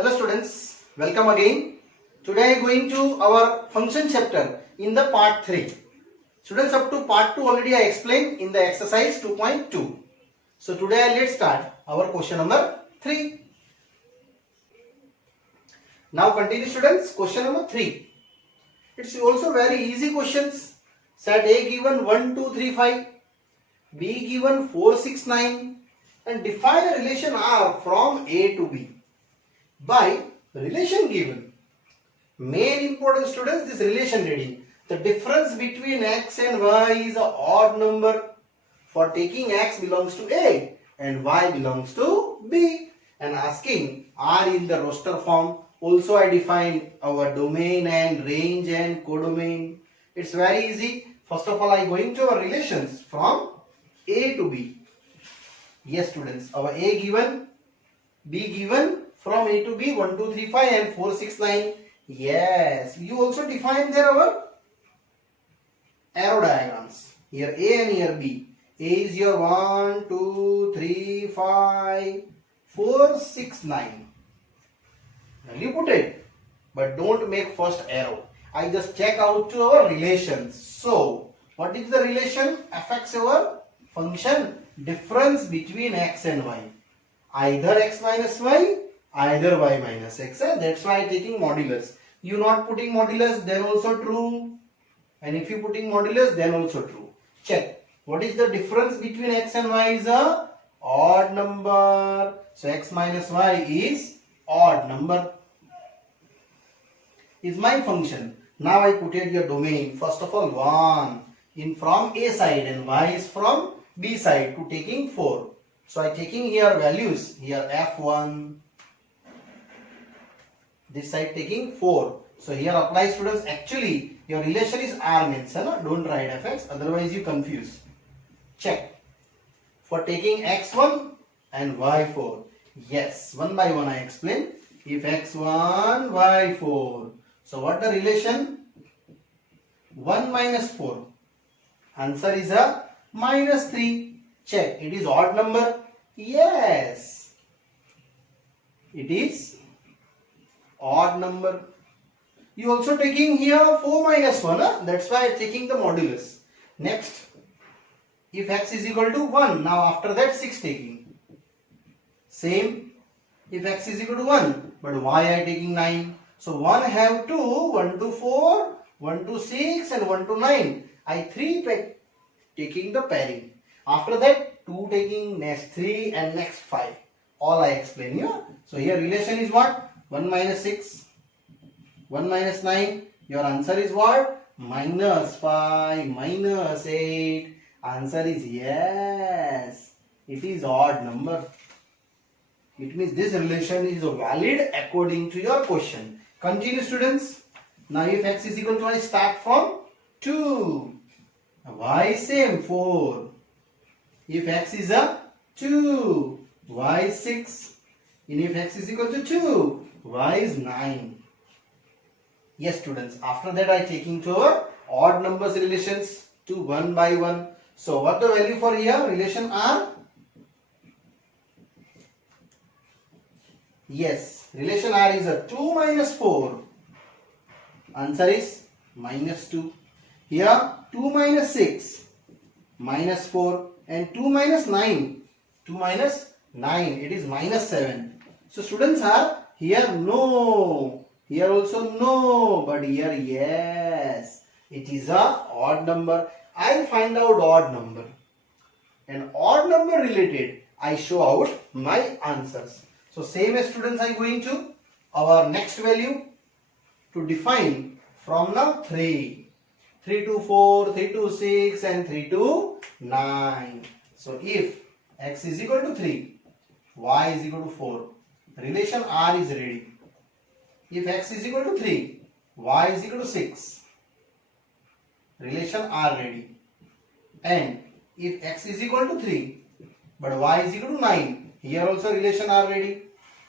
Hello students, welcome again. Today I am going to our function chapter in the part 3. Students, up to part 2 already I explained in the exercise 2.2. So today let's start our question number 3. Now continue students, question number 3. It's also very easy questions. Set A given 1, 2, 3, 5, B given 4, 6, 9 and define a relation R from A to B by relation given. Main important students, this relation reading. The difference between x and y is an odd number for taking x belongs to A and y belongs to B, and asking R in the roster form. Also I defined our domain and range and codomain. It's very easy. First of all I going to our relations from A to B. Yes students, our A given, B given, from A to B 1, 2, 3, 5 and 4, 6, 9. Yes, you also define there our arrow diagrams. Here A and here B. A is your 1, 2, 3, 5, 4, 6, 9. You put it, but don't make first arrow. I just check out to our relations. So, what is the relation? Affects our function difference between x and y. Either x minus y, either y minus x. That's why I taking modulus. You not putting modulus, then also true. And if you putting modulus, then also true. Check. What is the difference between x and y is a odd number. So x minus y is odd number. Is my function. Now I put it your domain. First of all 1 in from A side and y is from B side to taking 4. So I taking here values. Here f1. This side taking 4. So here apply students. Actually your relation is R means. Don't write fx. Otherwise you confuse. Check. For taking x1 and y4. Yes. One by one I explain. If x1, y4. So what the relation? 1 minus 4. Answer is a minus 3. Check. It is odd number. Yes. It is odd number. You also taking here 4 minus 1. That's why I taking the modulus. Next. If x is equal to 1. Now after that 6 taking. Same. If x is equal to 1. But y I taking 9. So 1 have 2. 1 to 4. 1 to 6 and 1 to 9. I 3 taking the pairing. After that 2 taking next 3 and next 5. All I explain here. So here relation is what? 1 minus 6. 1 minus 9. Your answer is what? Minus 5. Minus 8. Answer is yes. It is odd number. It means this relation is valid according to your question. Continue students. Now if x is equal to y, start from 2. Y same 4. If x is a 2, y is 6. And if x is equal to 2, y is 9. Yes students, after that I taking to our odd numbers relations to 1 by 1. So what the value for here? Relation R? Yes, relation R is a 2 minus 4. Answer is minus 2. Here 2 minus 6, minus 4 and 2 minus 9. 2 minus 9, it is minus 7. So students are here no. Here also no, but here yes. It is a odd number. I find out odd number. And odd number related, I show out my answers. So same as students I going to our next value to define from now 3. 3 to 4, 3 to 6 and 3 to 9. So if x is equal to 3, y is equal to 4, relation R is ready. If x is equal to 3, y is equal to 6, relation R ready. And if x is equal to 3, but y is equal to 9, here also relation R ready.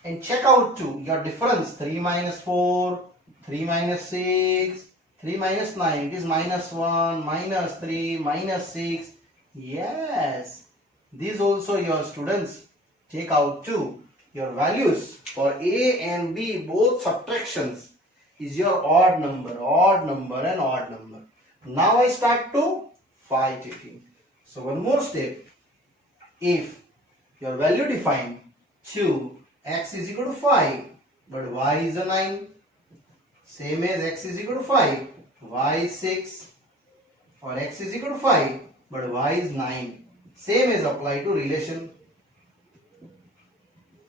And check out to your difference 3 minus 4, 3 minus 6, 3 minus 9. It is minus 1, minus 3, minus 6. Yes. These also your students take out to your values for A and B, both subtractions, is your odd number and odd number. Now I start to phi taking. So one more step. If your value defined to x is equal to 5, but y is a 9, same as x is equal to 5, y is 6, or x is equal to 5, but y is 9. Same is applied to relation.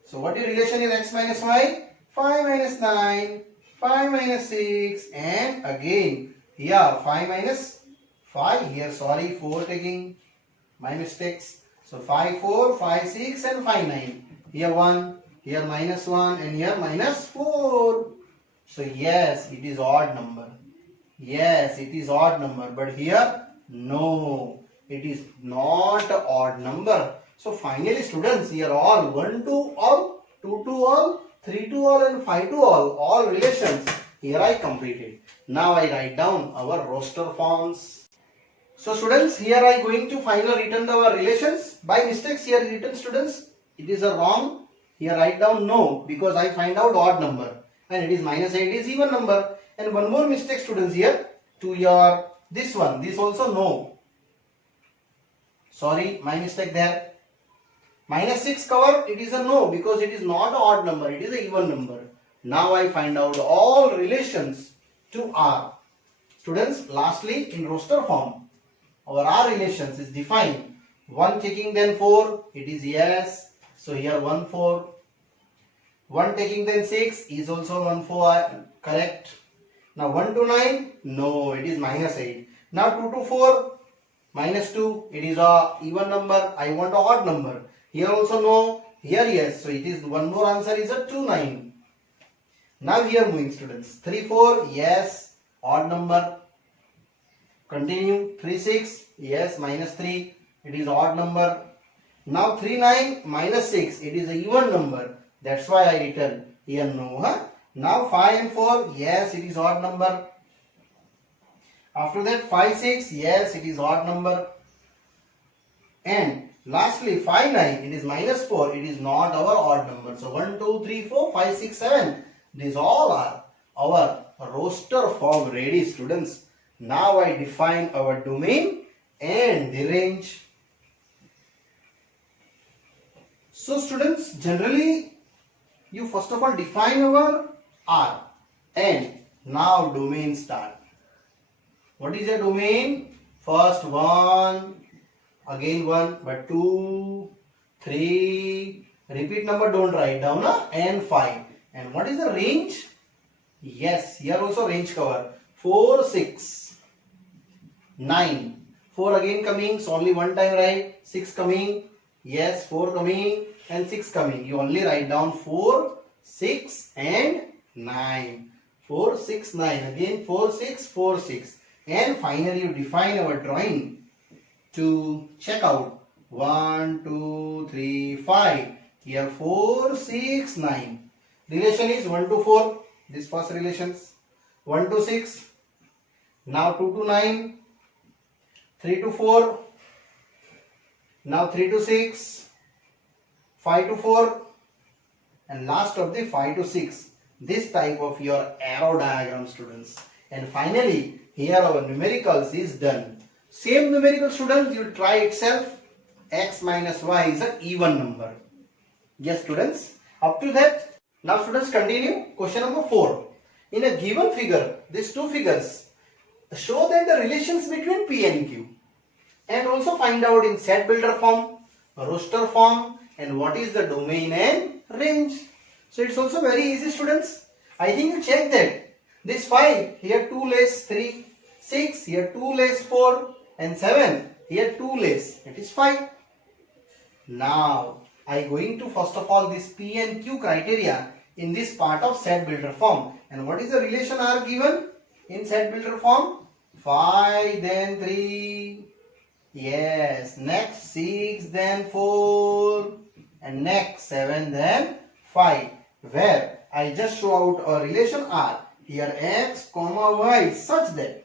So what your relation is x minus y? 5 minus 9, 5 minus 6, and again here 5 minus 5, here sorry 4 taking my mistakes. So 5 4, 5 6 and 5 9. Here 1, here minus 1 and here minus 4. So yes, it is odd number. Yes, it is odd number, but here no, it is not a odd number. So finally students, here all 1 to all, 2 to all, 3 to all and 5 to all relations here I completed. Now I write down our roster forms. So students, here I going to finally written our relations. By mistakes here written students, it is a wrong. Here write down no, because I find out odd number and it is minus 8 is even number. And one more mistake students here, to your this one, this also no. Sorry, my mistake there. Minus 6 cover, it is a no because it is not an odd number, it is an even number. Now I find out all relations to R. Students, lastly in roster form, our R relations is defined. 1 taking then 4, it is yes. So here 1 4. 1 taking then 6 is also 1 4, correct. Now 1 to 9, no, it is minus 8. Now 2 to 4, minus 2, it is a even number. I want a odd number. Here also no, here yes. So it is one more answer is a 2 9. Now here moving students. 3 4, yes, odd number. Continue. 3 6, yes, minus 3, it is odd number. Now 3 9 minus 6, it is a even number. That's why I written here no. Now 5 and 4, yes, it is odd number. After that 5 6, yes, it is odd number. And lastly 5 9, it is minus 4, it is not our odd number. So 1 2 3 4 5 6 7, these all are our roster form ready students. Now I define our domain and the range. So students, generally you first of all define our R and now domain start. What is a domain? First 1, again 1, but 2, 3, repeat number don't write down, and 5. And what is the range? Yes, here also range cover. 4, 6, 9. 4 again coming, so only one time write. 6 coming, yes, 4 coming and 6 coming. You only write down 4, 6 and 9. 4, 6, 9. Again 4, 6, 4, 6. And finally you define our drawing to check out 1, 2, 3, 5. Here 4, 6, 9. Relation is 1 to 4. This first relations. 1 to 6. Now 2 to 9. 3 to 4. Now 3 to 6. 5 to 4. And last of the 5 to 6. This type of your arrow diagram students. And finally here our numericals is done. Same numerical students, you try itself. X minus y is an even number. Yes students. Up to that. Now students continue. Question number 4. In a given figure, these two figures show that the relations between P and Q. And also find out in set builder form, roster form, and what is the domain and range. So it's also very easy students. I think you check that. This 5, here 2 less 3, 6, here 2 less 4, and 7, here 2 less, it is 5. Now, I going to first of all this P and Q criteria in this part of set builder form. And what is the relation R given in set builder form? 5, then 3, yes, next 6, then 4, and next 7, then 5. Where I just show out a relation R. Here x, comma y such that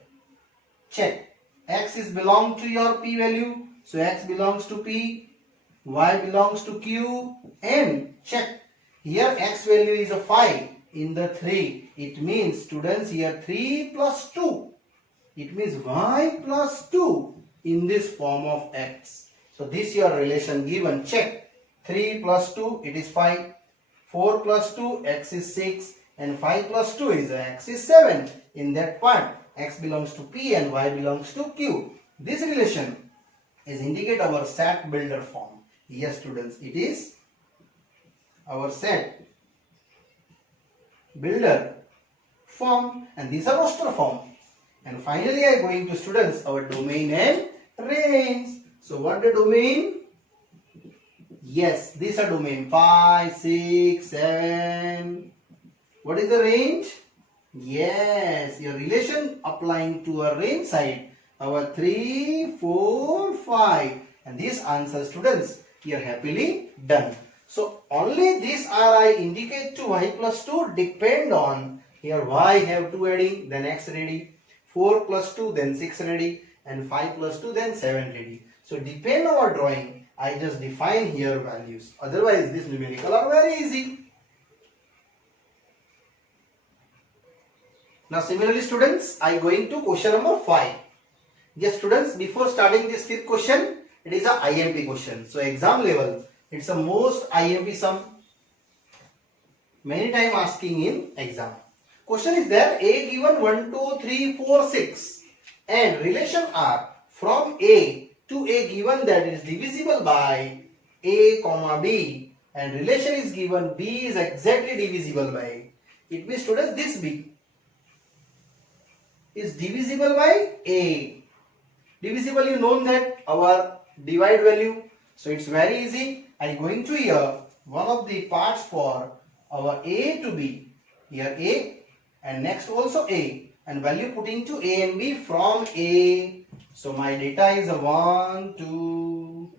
check x is belong to your P value, so x belongs to P, y belongs to Q, and check Here x value is a 5 in the 3. It means students here 3 plus 2. It means y plus 2 in this form of x. So this your relation given. Check. 3 plus 2 it is 5. 4 plus 2 x is 6 and 5 plus 2 is x is 7. In that part x belongs to P and y belongs to Q. This relation is indicate our set builder form. Yes students, it is our set builder form and these are roster form. And finally I going to students our domain and range. So what the domain? Yes, these are domain 5, 6, 7. What is the range? Yes, your relation applying to a range side. Our 3, 4, 5. And this answer students, you are happily done. So only this Ri indicate to y plus 2 depend on here y have 2 adding, then x ready, 4 plus 2 then 6 ready, and 5 plus 2 then 7 ready. So depend on our drawing, I just define here values. Otherwise this numerical are very easy. Now similarly students, I going to question number 5. Yes students, before starting this fifth question, it is a IMP question. So exam level, it's a most IMP sum. Many time asking in exam. Question is there, A given 1, 2, 3, 4, 6 and relation R from A to A given that is divisible by A comma B and relation is given B is exactly divisible by A. It means students this B is divisible by A. Divisible, you know that our divide value. So it's very easy. I going to here one of the parts for our A to B. Here A and next also A and value putting to A and B from A. So my data is a 1, 2,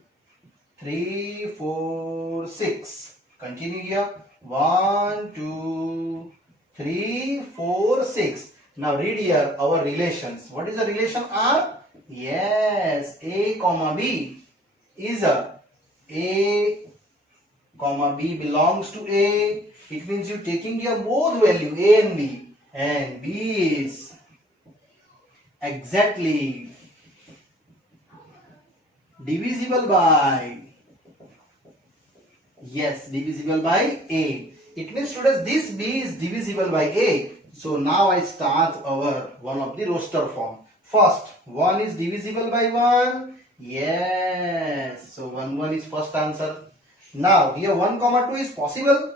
3, 4, 6. Continue here. 1, 2, 3, 4, 6. Now read here our relations. What is the relation R? Yes, A comma B is a comma B belongs to A. It means you taking here both value A and B is exactly divisible by, yes, divisible by A. It means students this B is divisible by A. So now I start our one of the roster form. First, 1 is divisible by 1. Yes. So 1, 1 is first answer. Now here 1 comma 2 is possible.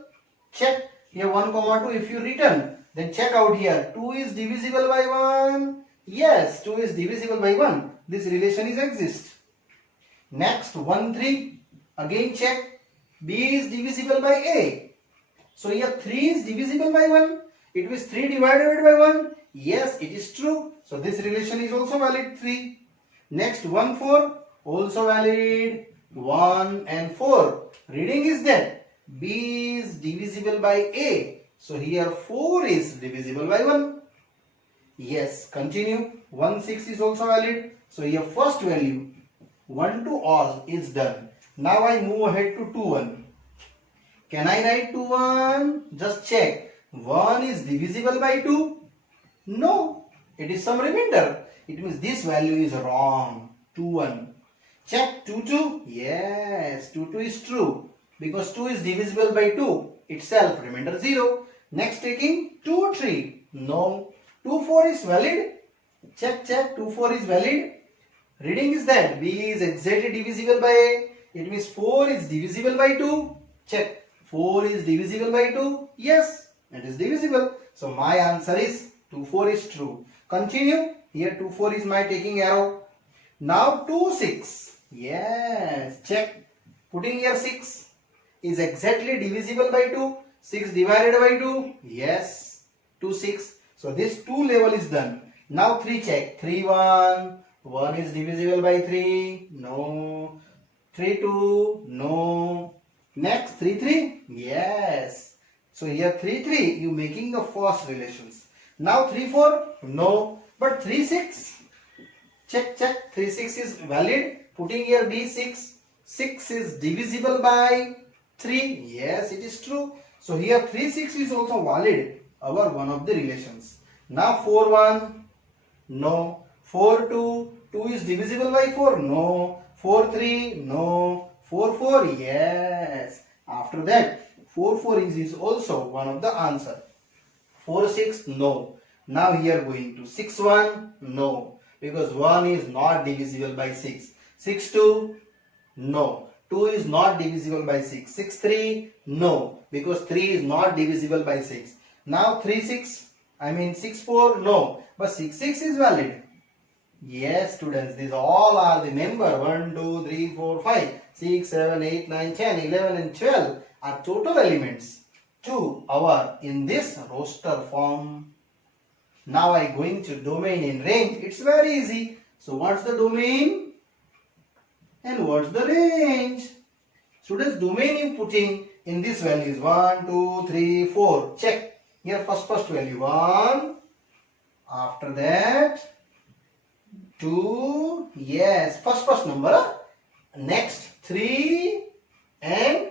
Check. Here 1 comma 2 if you written. Then check out here. 2 is divisible by 1. Yes. 2 is divisible by 1. This relation is exist. Next 1, 3. Again check. B is divisible by A. So here 3 is divisible by 1. It means 3 divided by 1. Yes, it is true. So this relation is also valid 3. Next 1, 4 also valid 1 and 4. Reading is that B is divisible by A. So here 4 is divisible by 1. Yes, continue. 1, 6 is also valid. So here first value 1 to all is done. Now I move ahead to 2, 1. Can I write 2, 1? Just check. 1 is divisible by 2. No, it is some remainder. It means this value is wrong. 2, 1. Check 2, 2. Yes, 2, 2 is true. Because 2 is divisible by 2. Itself remainder 0. Next taking 2, 3. No. 2, 4 is valid. Check, check. 2, 4 is valid. Reading is that B is exactly divisible by A. It means 4 is divisible by 2. Check. 4 is divisible by 2. Yes, it is divisible. So my answer is 2, 4 is true. Continue. Here 2, 4 is my taking arrow. Now 2, 6. Yes. Check. Putting here 6 is exactly divisible by 2. 6 divided by 2. Yes. 2, 6. So this 2 level is done. Now 3 check. 3, 1. 1 is divisible by 3. No. 3, 2. No. Next 3, 3. Yes. So here 3, 3. You making the first relations. Now 3, 4. No. But 3, 6. Check, check. 3, 6 is valid. Putting here B 6. 6 is divisible by 3. Yes, it is true. So here 3, 6 is also valid, our one of the relations. Now 4, 1, no. 4, 2, 2 is divisible by 4, no. 4, 3, no. 4, 4, yes. After that, 4, 4 is also one of the answer. 4, 6, no. Now here going to 6, 1, no. Because 1 is not divisible by 6. 6, 2, no. 2 is not divisible by 6. 6, 3, no. Because 3 is not divisible by 6. Now 6, 4, no. But 6, 6 is valid. Yes, students, these all are the number 1, 2, 3, 4, 5, 6, 7, 8, 9, 10, 11 and 12 are total elements to our in this roster form. Now I going to domain and range. It's very easy. So what's the domain and what's the range? Students, domain you putting in this values 1, 2, 3, 4. Check. Here first value 1. After that 2. Yes, first number. Next 3 and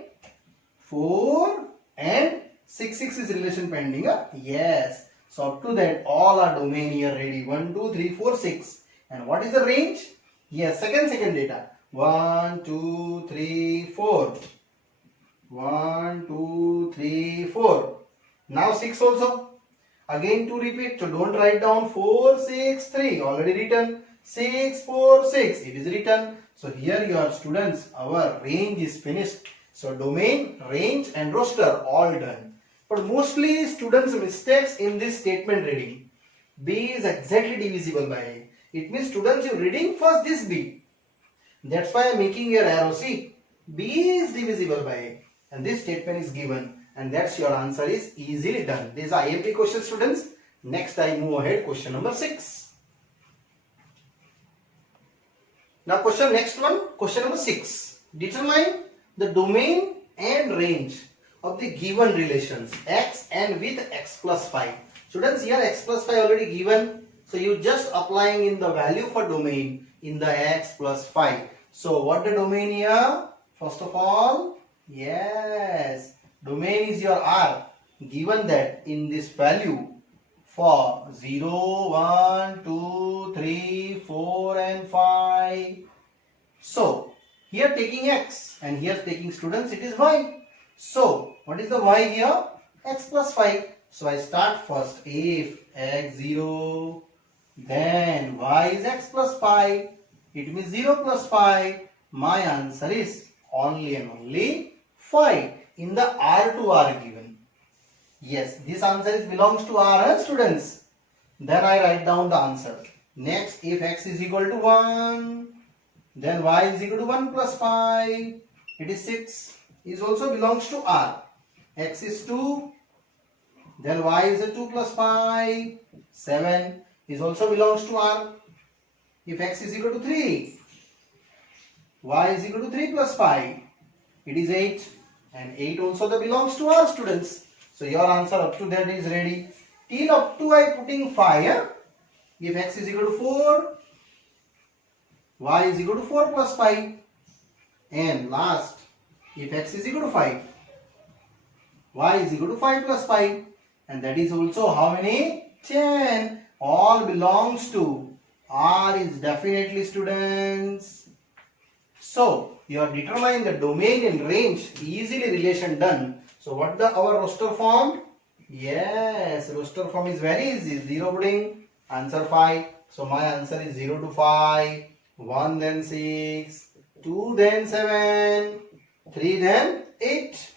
4 and 6. 6 is relation pending. Yes. So up to that all are domain here ready. 1, 2, 3, 4, 6. And what is the range? Yes, second data. 1, 2, 3, 4. 1, 2, 3, 4. Now 6 also. Again to repeat. So don't write down 4, 6, 3. Already written. 6, 4, 6. It is written. So here your students, our range is finished. So domain, range and roster all done. But mostly students mistakes in this statement reading. B is exactly divisible by A. It means students you reading first this B. That's why I am making your arrow. See, B is divisible by A. And this statement is given. And that's your answer is easily done. These are IMP questions, students. Next I move ahead, question number 6. Now question number 6. Determine the domain and range of the given relations x and with x plus 5. Students, here x plus 5 already given. So you just applying in the value for domain in the x plus 5. So what the domain here? First of all, yes, domain is your R. Given that in this value for 0, 1, 2, 3, 4 and 5. So here taking x and here taking students it is y. So what is the y here? X plus 5. So I start first. If x 0, then y is x plus 5. It means 0 plus 5. My answer is only and only 5 in the R to R given. Yes, this answer belongs to R, students. Then I write down the answer. Next, if x is equal to 1, then y is equal to 1 plus 5. It is 6. Is also belongs to R. X is 2. Then y is a 2 plus 5. 7 is also belongs to R. If x is equal to 3, y is equal to 3 plus 5. It is 8. And 8 also belongs to R, students. So your answer up to that is ready. Till up to I putting 5. If x is equal to 4, y is equal to 4 plus 5. And last, if x is equal to 5, y is equal to 5 plus 5. And that is also how many? 10. All belongs to R is definitely, students. So you are determining the domain and range. Easily relation done. So what our roster form? Yes, roster form is very easy. 0 putting, answer 5. So my answer is 0 to 5. 1 then 6. 2 then 7. 3 then 8.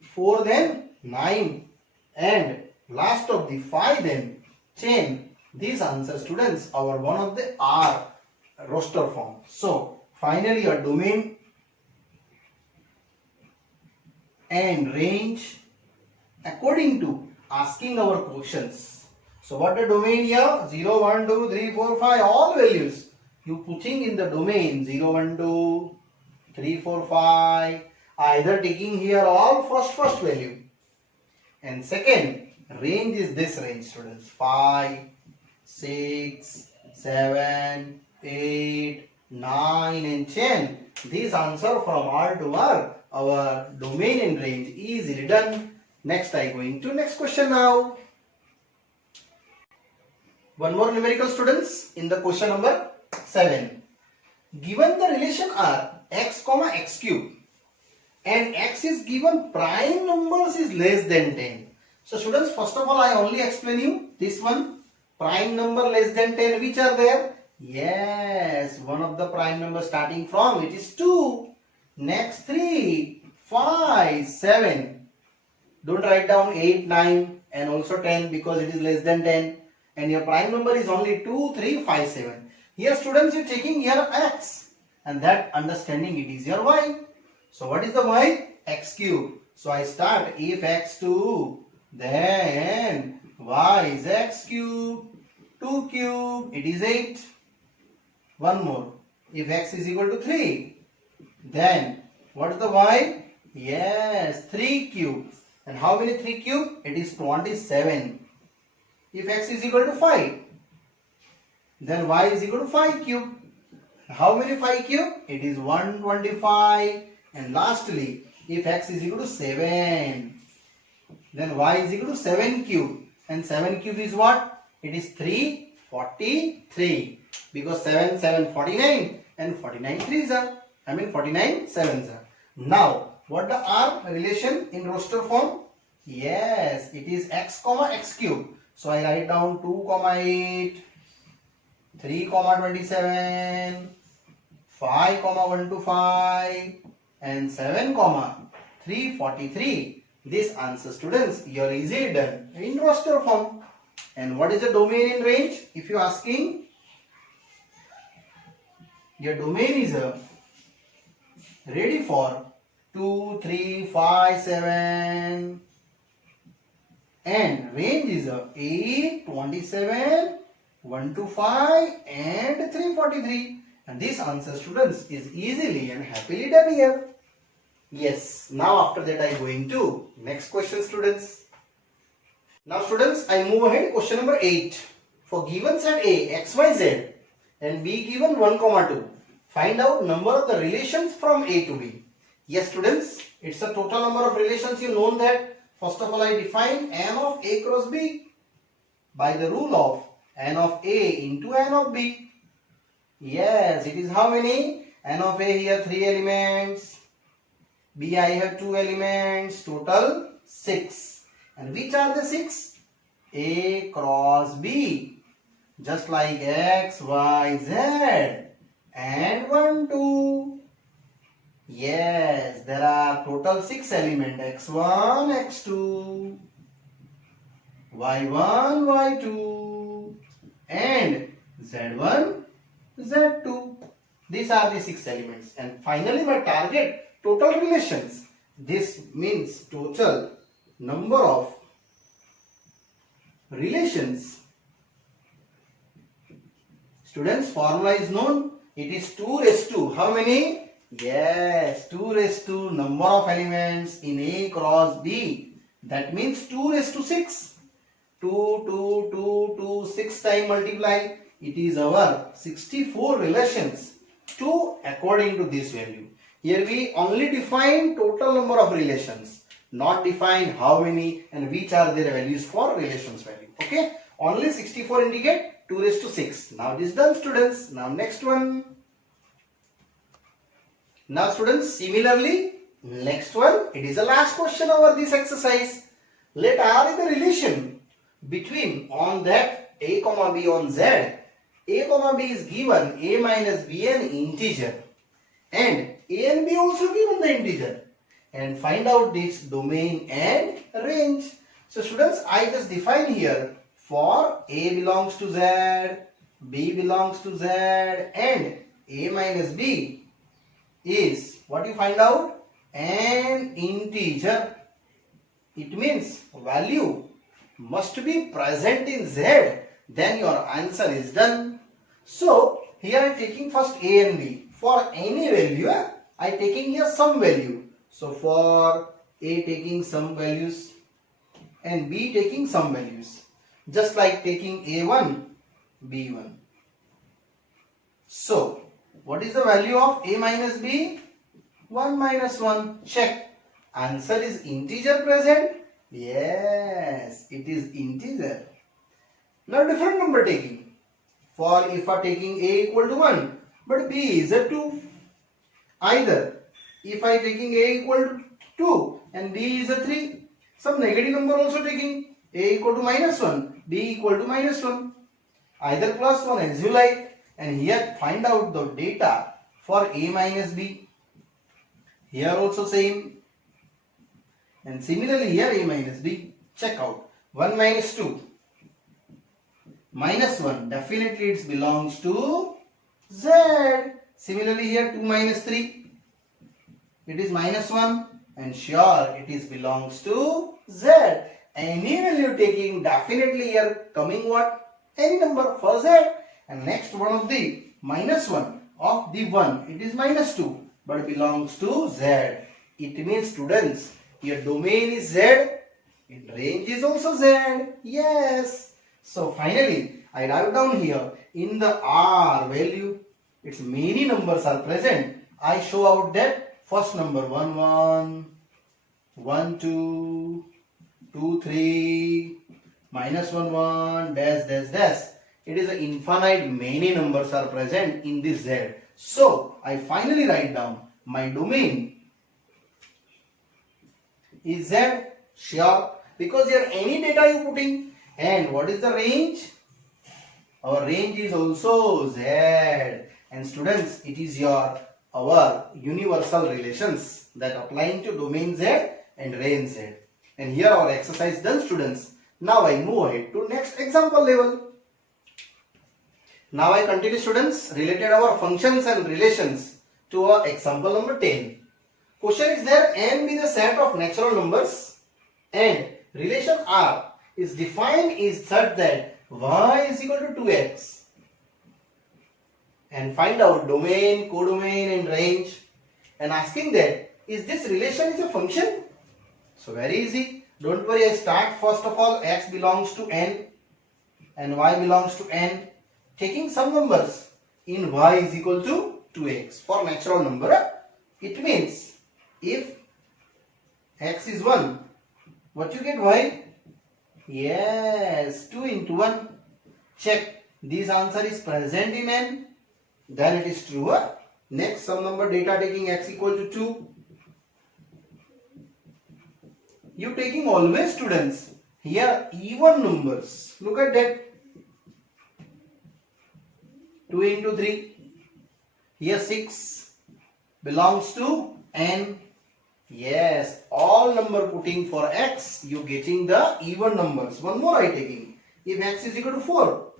4 then 9. And last of the 5 then 10. These answers, students, are one of the R roster form. So finally your domain and range according to asking our questions. So what the domain here? 0, 1, 2, 3, 4, 5, all values. You putting in the domain 0, 1, 2, 3, 4, 5. Either taking here all first value. And second, range is this range, students. 5, 6, 7, 8, 9 and 10. These answer from R to R. Our domain and range easily done. Next I going to next question now. One more numerical students in the question number 7. Given the relation R x comma x cube and x is given prime numbers is less than 10. So students, first of all I only explain you this one. Prime number less than 10, which are there? Yes, one of the prime numbers starting from it is 2. Next 3, 5, 7. Don't write down 8, 9 and also 10 because it is less than 10. And your prime number is only 2, 3, 5, 7. Here students, you are taking here x and that understanding it is your y. So what is the y? X cube. So I start if x2, then y is x cube. 2 cube, it is 8. One more. If x is equal to 3, then what is the y? Yes, 3 cube. And how many 3 cube? It is 27. If x is equal to 5, then y is equal to 5 cube. How many 5 cube? It is 125. And lastly, if x is equal to 7, then y is equal to 7 cube. And 7 cube is what? It is 343. Because 7, 7, 49 and 49 3s are. 49 7s are. Now, what the R relation in roster form? Yes, it is x comma x cube. So I write down 2 comma 8, 3 comma 27, 5 comma 125 and 7 comma 343. This answer students, you are easily done in roster form. And what is the domain in range? If you are asking, your domain is ready for 2, 3, 5, 7 and range is 8, 27, 125 and 343. And this answer students is easily and happily done here. Yes, now after that I going to next question students. Now students, I move ahead question number 8. For given set A, x, y, z and B given 1, 2, find out number of the relations from A to B. Yes students, it's a total number of relations. You know that. First of all, I define n of A cross B by the rule of n of A into n of B. Yes, it is how many? N of A here 3 elements. B I have 2 elements. Total 6. And which are the 6? A cross B. Just like X, Y, Z. And 1, 2. Yes, there are total 6 elements. X1, X2, Y1, Y2 and Z1, Z2. These are the 6 elements. And finally my target total relations. This means total number of relations. Students, formula is known. It is 2 raised to how many? Yes, 2 raised to number of elements in A cross B. That means 2 raised to 6. 2, 2, 2, 2, 6 times multiply. It is our 64 relations. 2 according to this value. Here we only define total number of relations. Not define how many and which are their values for relations value. Okay. Only 64 indicate 2 raised to 6. Now this done students. Now next one. Now students, similarly, next one, it is the last question over this exercise. Let R is the relation between on that A comma B on Z. A comma B is given A minus B an integer and A and B also given the integer. And find out this domain and range. So students, I just define here for A belongs to Z, B belongs to Z and A minus B is what you find out? An integer. It means value must be present in Z. Then your answer is done. So here I am taking first A and B. For any value, I am taking here some value. So for A taking some values and B taking some values. Just like taking A1, B1. So what is the value of A minus B? 1 minus 1. Check. Answer is integer present Yes, it is integer. Now different number taking. For if I taking a equal to 1, but b is a 2. Either if I taking a equal to 2 and b is a 3, some negative number also taking a equal to -1, b equal to -1. Either plus 1 as you like, and here find out the data for a minus b. Here also same, and similarly here a minus b. Check out 1 minus 2 minus 1, definitely it belongs to z. Similarly here 2 minus 3, it is -1, and sure it is belongs to z. Any value taking, definitely here coming what? Any number for z. And next one of the -1 of the 1, it is -2, but belongs to z. It means students, your domain is z, its range is also z. Yes. So finally, I write down here in the R value, its many numbers are present. I show out that first number 1 1, 1 2, 2 3, -1 1, dash dash dash. It is an infinite many numbers are present in this Z. So I finally write down my domain is Z. Sure, because here any data you putting. And what is the range? Our range is also Z. And students, it is our universal relations that applying to domain Z and range Z. And here our exercise done, students. Now I move ahead to next example level. Now I continue, students, related our functions and relations to our example number 10. Question is there, n be the set of natural numbers and relation R is defined is such that y is equal to 2x. And find out domain, codomain and range. And asking that, is this relation is a function? So very easy. Don't worry, I start first of all, x belongs to n and y belongs to n. Taking some numbers in y is equal to 2x for natural number. It means if x is 1, what you get y? Yes, 2 into 1. Check, this answer is present in n, then it is true. Next, some number data taking x equal to 2. You taking always, students, here even numbers. Look at that. 2 into 3. Here 6 belongs to n. Yes, all number putting for x, you getting the even numbers. One more I taking. If x is equal to 4,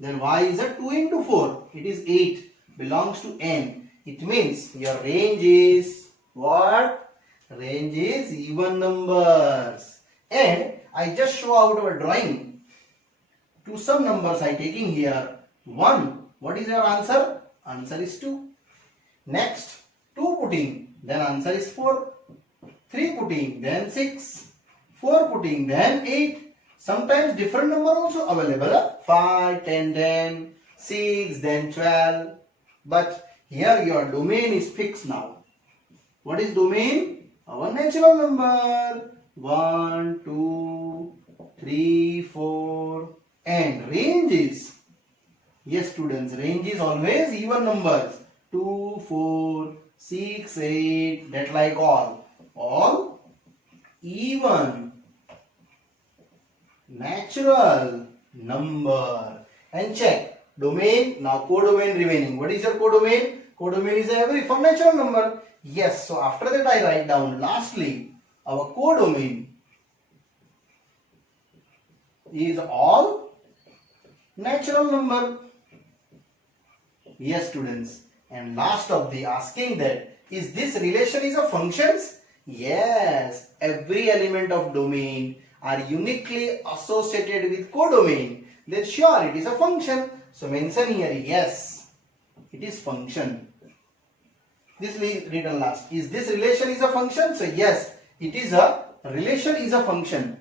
then y is a 2 into 4. It is 8. Belongs to n. It means your range is what? Range is even numbers. And I just show out our drawing. To some numbers I taking here. 1. What is your answer? Answer is 2. Next, 2 putting, then answer is 4. 3 putting, then 6. 4 putting, then 8. Sometimes different number also available. 5, 10, 10, 6, then 12. But here your domain is fixed now. What is domain? Our natural number. 1, 2, 3, 4. And range is, yes students, range is always even numbers. 2, 4, 6, 8, that like all even natural number. And check domain. Now codomain remaining. What is your codomain? Codomain is every from natural number. Yes, so after that I write down lastly our codomain is all natural number. Yes students. And last of the asking that, is this relation is a functions? Yes, every element of domain are uniquely associated with codomain. Then sure it is a function. So mention here, yes, it is function. This written last. Is this relation is a function? So yes, it is a relation is a function.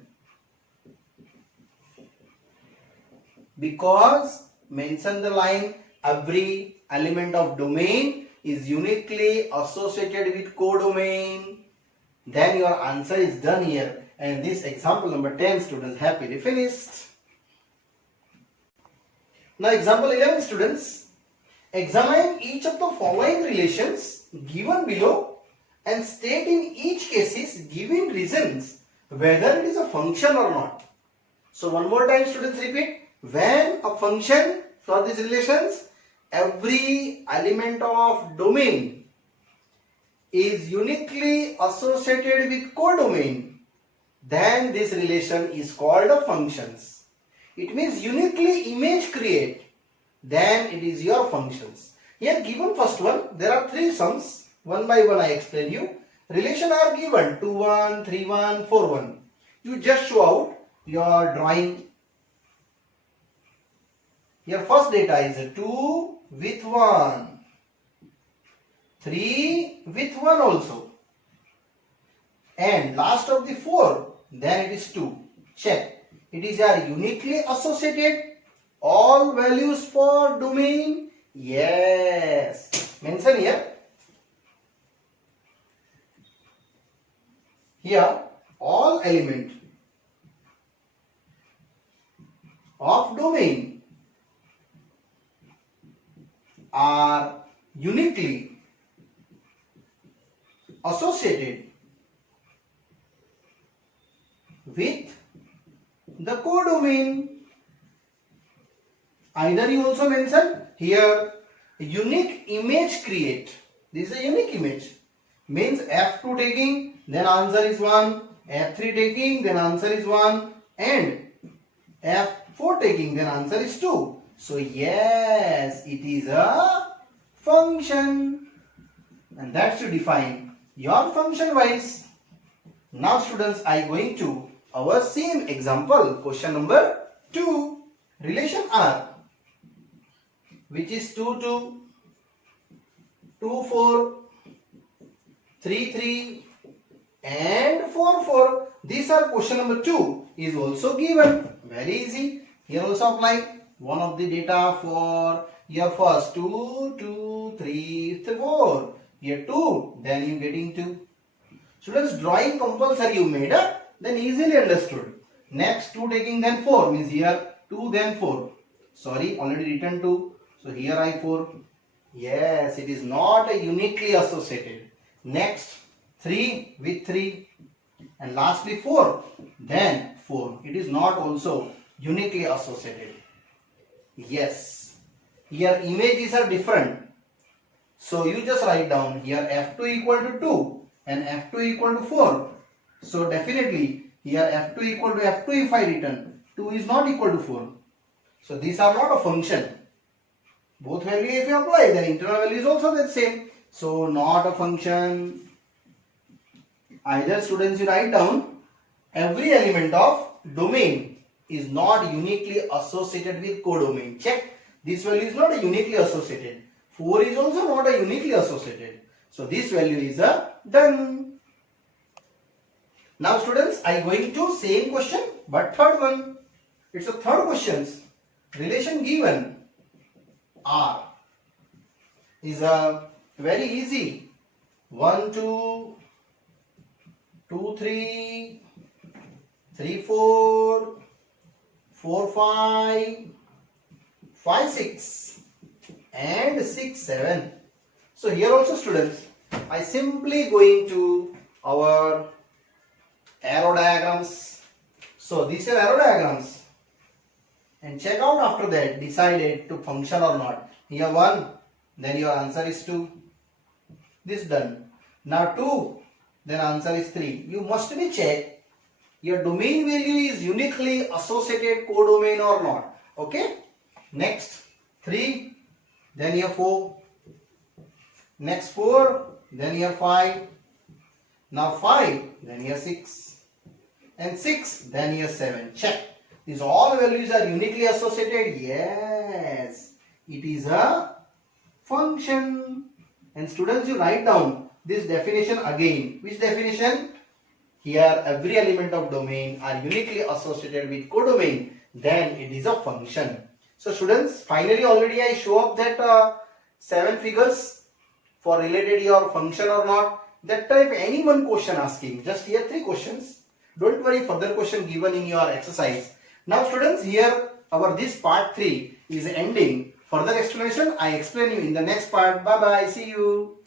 Because mention the line, every element of domain is uniquely associated with codomain. Then your answer is done here. And this example number 10, students, happily finished. Now example 11, students, examine each of the following relations given below and state in each cases given reasons whether it is a function or not. So one more time, students, repeat. When a function for these relations, every element of domain is uniquely associated with codomain, then this relation is called a functions. It means uniquely image create, then it is your functions. Here given first one, there are three sums. One by one I explain you. Relation are given 2, 1, 3, 1, 4, 1. You just show out your drawing. Your first data is 2 with 1, 3 with 1 also, and last of the 4, then it is 2. Check. It is uniquely associated. All values for domain. Yes. Mention here. Here all element of domain are uniquely associated with the codomain. Either you also mention here unique image create. This is a unique image. Means F2 taking, then answer is 1. F3 taking, then answer is 1. And F4 taking, then answer is 2. So yes, it is a function. And that should define your function wise. Now students, I going to our same example, question number 2. Relation R, which is 2, 2, 2, 4, 3, 3 and 4, 4. These are question number 2 is also given. Very easy. Here also apply one of the data for your first 2, 2, 3, 4. Here 2, then you getting 2. Students, drawing compulsory you made, then easily understood. Next 2 taking, then 4 means here 2 then 4. Sorry, already written 2. So here I 4. Yes, it is not uniquely associated. Next 3 with 3 and lastly 4 then 4. It is not also uniquely associated. Yes, here images are different. So you just write down here F2 equal to 2 and F2 equal to 4. So definitely here F2 equal to F2 if I written, 2 is not equal to 4. So these are not a function. Both value if you apply, then internal value is also the same. So not a function. Either students you write down every element of domain is not uniquely associated with codomain. Check. This value is not uniquely associated. 4 is also not uniquely associated. So this value is done. Now students, I going to same question but third one. It's a third question. Relation given R is very easy. 1, 2, 2, 3, 3, 4, 4, 5, 5, 6 and 6, 7. So here also students, I simply going to our arrow diagrams. So these are arrow diagrams. And check out after that, decided to function or not. Here 1, then your answer is 2. This done. Now 2, then answer is 3. You must be check your domain value is uniquely associated codomain or not. Okay. Next 3, then your 4. Next 4, then your 5. Now 5, then your 6. And 6, then your 7. Check. These all values are uniquely associated. Yes, it is a function. And students, you write down this definition again. Which definition? Here every element of domain are uniquely associated with codomain. Then it is a function. So students, finally already I show up that 7 figures for related your function or not. That type any one question asking. Just here 3 questions. Don't worry, further question given in your exercise. Now students, here our this part 3 is ending. Further explanation I explain you in the next part. Bye bye. See you.